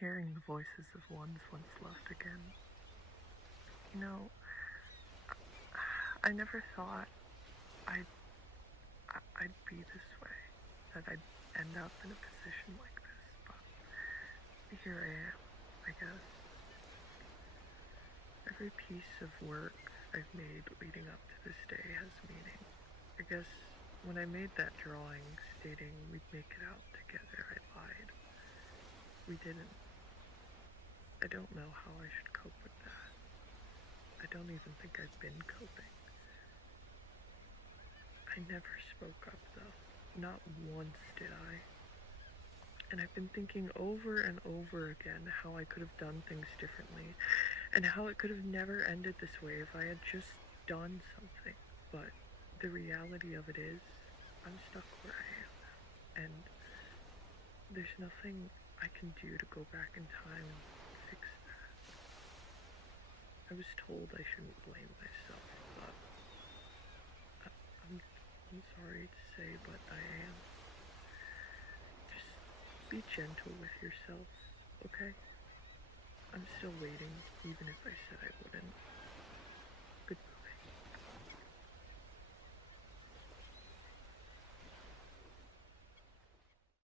hearing the voices of ones once loved again. You know, I never thought I'd, I'd be this way, that I'd end up in a position like this, but here I am, I guess. Every piece of work I've made leading up to this day has meaning. I guess when I made that drawing stating we'd make it out together, I lied. We didn't. I don't know how I should cope with that. I don't even think I've been coping. I never spoke up though. Not once did I. And I've been thinking over and over again how I could have done things differently, and how it could have never ended this way if I had just done something. But the reality of it is, I'm stuck where I am now, and there's nothing I can do to go back in time and fix that. I was told I shouldn't blame myself, but I'm sorry to say, but I am. Just be gentle with yourself, okay? I'm still waiting, even if I said I wouldn't.